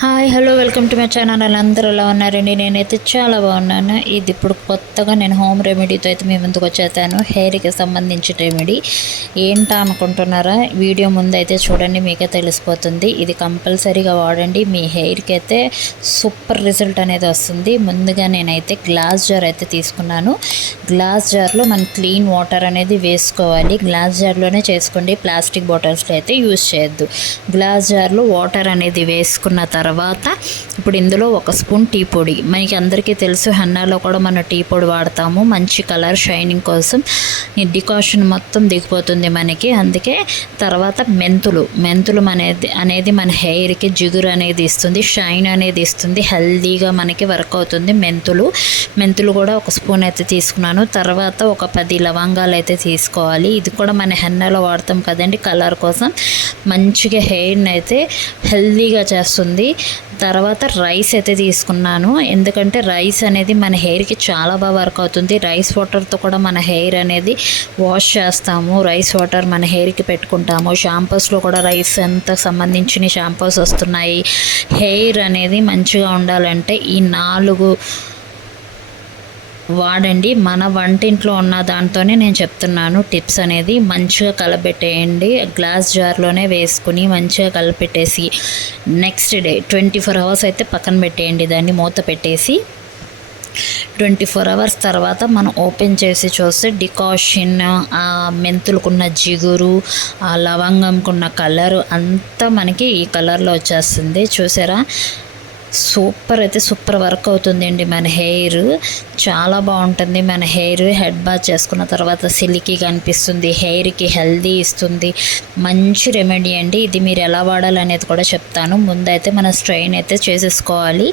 Hi hello welcome to my channel. అందరూ ఎలా ఉన్నారండి? నేనైతే చాలా బాగున్నాను. ఇది ఇప్పుడు కొత్తగా నేను హోమ్ రెమెడీతో అయితే మీ ముందుకు వచ్చేసాను. హెయిర్కి సంబంధించిన రెమెడీ ఏంటా అనుకుంటున్నారా? వీడియో ముందు అయితే చూడండి, మీకే తెలిసిపోతుంది. ఇది కంపల్సరీగా వాడండి, మీ హెయిర్కి అయితే సూపర్ రిజల్ట్ అనేది వస్తుంది. ముందుగా నేనైతే గ్లాస్ జార్ అయితే తీసుకున్నాను. గ్లాస్ జార్లో మనం క్లీన్ వాటర్ అనేది వేసుకోవాలి. గ్లాస్ జార్లోనే చేసుకోండి, ప్లాస్టిక్ బాటిల్స్లో అయితే యూజ్ చేయొద్దు. గ్లాస్ జార్లో వాటర్ అనేది వేసుకున్న తర్వాత ఇప్పుడు ఇందులో 1 స్పూన్ టీ పొడి. మనకి అందరికీ తెలుసు, హెన్నాలో కూడా మనం టీ పొడి వాడతాము మంచి కలర్ షైనింగ్ కోసం. ఈ డికాషన్ మొత్తం దిగిపోతుంది మనకి. అందుకే తర్వాత మెంతులు అనేది మన హెయిర్కి జిగురు అనేది ఇస్తుంది, షైన్ అనేది ఇస్తుంది, హెల్దీగా మనకి వర్క్ అవుతుంది. మెంతులు కూడా 1 స్పూన్ అయితే తీసుకున్నాను. తర్వాత ఒక 10 లవంగాలు అయితే తీసుకోవాలి. ఇది కూడా మన హెన్నాలో వాడతాం కదండి, కలర్ కోసం. మంచిగా హెయిర్ని అయితే హెల్దీగా చేస్తుంది. తర్వాత రైస్ అయితే తీసుకున్నాను, ఎందుకంటే రైస్ అనేది మన హెయిర్కి చాలా బాగా వర్క్ అవుతుంది. రైస్ వాటర్తో కూడా మన హెయిర్ అనేది వాష్ చేస్తాము. రైస్ వాటర్ మన హెయిర్కి పెట్టుకుంటాము. షాంపూస్లో కూడా రైస్ అంతా సంబంధించిన షాంపూస్ వస్తున్నాయి. హెయిర్ అనేది మంచిగా ఉండాలంటే ఈ 4 వాడండి. మన వంటింట్లో ఉన్న దాంతోనే నేను చెప్తున్నాను టిప్స్ అనేది. మంచిగా కలపెట్టేయండి, గ్లాస్ జార్లోనే వేసుకుని మంచిగా కలిపెట్టేసి నెక్స్ట్ డే 24 అవర్స్ అయితే పక్కన పెట్టేయండి. దాన్ని మూత పెట్టేసి 24 అవర్స్ తర్వాత మనం ఓపెన్ చేసి చూస్తే డికాషన్, ఆ మెంతులకున్న జిగురు, ఆ లవంగంకున్న కలరు అంతా మనకి ఈ కలర్లో వచ్చేస్తుంది. చూసారా? సూపర్ వర్క్ అవుతుందండి. మన హెయిర్ చాలా బాగుంటుంది. మన హెయిర్ హెడ్ బాత్ చేసుకున్న తర్వాత సిల్కీగా అనిపిస్తుంది, హెయిర్కి హెల్దీ ఇస్తుంది. మంచి రెమెడీ అండి. ఇది మీరు ఎలా వాడాలనేది కూడా చెప్తాను. ముందైతే మనం స్ట్రెయిన్ అయితే చేసేసుకోవాలి.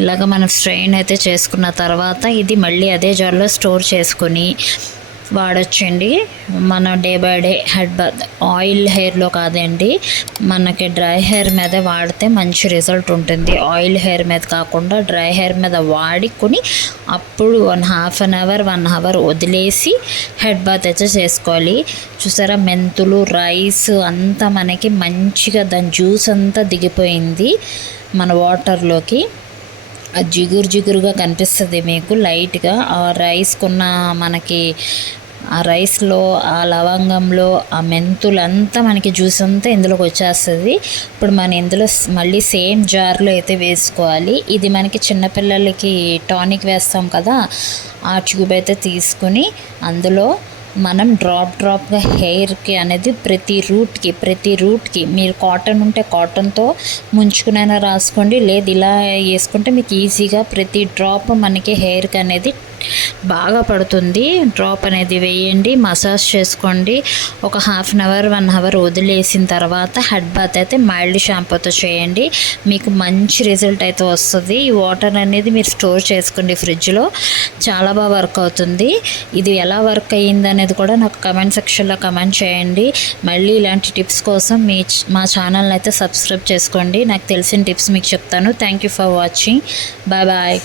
ఇలాగ మనం స్ట్రెయిన్ అయితే చేసుకున్న తర్వాత ఇది మళ్ళీ అదే జార్లో స్టోర్ చేసుకొని వాడొచ్చండి. మన day by day head bath oil హెయిర్లో కాదండి, మనకి డ్రై హెయిర్ మీద వాడితే మంచి రిజల్ట్ ఉంటుంది. ఆయిల్ హెయిర్ మీద కాకుండా డ్రై హెయిర్ మీద వాడుకొని అప్పుడు 1/2 అవర్ 1 అవర్ వదిలేసి హెడ్ బాత్ అయితే చేసుకోవాలి. చూసారా? మెంతులు, రైస్ అంతా మనకి మంచిగా దాని జ్యూస్ అంతా దిగిపోయింది మన వాటర్లోకి. ఆ జిగురుగా కనిపిస్తుంది మీకు లైట్గా. ఆ రైస్కున్న మనకి ఆ రైస్లో, ఆ లవంగంలో, ఆ మెంతులంతా మనకి జ్యూస్ అంతా ఇందులోకి వచ్చేస్తుంది. ఇప్పుడు మనం ఇందులో మళ్ళీ సేమ్ జార్లో అయితే వేసుకోవాలి. ఇది మనకి చిన్నపిల్లలకి టానిక్ వేస్తాం కదా, ఆ ట్యూబ్ అయితే తీసుకుని అందులో మనం డ్రాప్గా హెయిర్కి అనేది ప్రతి రూట్కి మీరు కాటన్ ఉంటే కాటన్తో ముంచుకునైనా రాసుకోండి, లేదు ఇలా వేసుకుంటే మీకు ఈజీగా ప్రతి డ్రాప్ మనకి హెయిర్కి అనేది బాగా పడుతుంది. డ్రాప్ అనేది వేయండి, మసాజ్ చేసుకోండి. ఒక 1/2 అవర్ 1 అవర్ వదిలేసిన తర్వాత హెడ్ బాత్ అయితే మైల్డ్ షాంపూతో చేయండి. మీకు మంచి రిజల్ట్ అయితే వస్తుంది. ఈ వాటర్ అనేది మీరు స్టోర్ చేసుకోండి ఫ్రిడ్జ్లో. చాలా బాగా వర్క్ అవుతుంది. ఇది ఎలా వర్క్ అయ్యింది అనేది కూడా నాకు కమెంట్ సెక్షన్లో కమెంట్ చేయండి. మళ్ళీ ఇలాంటి టిప్స్ కోసం మా ఛానల్ని అయితే సబ్స్క్రైబ్ చేసుకోండి. నాకు తెలిసిన టిప్స్ మీకు చెప్తాను. Thank you for watching. Bye.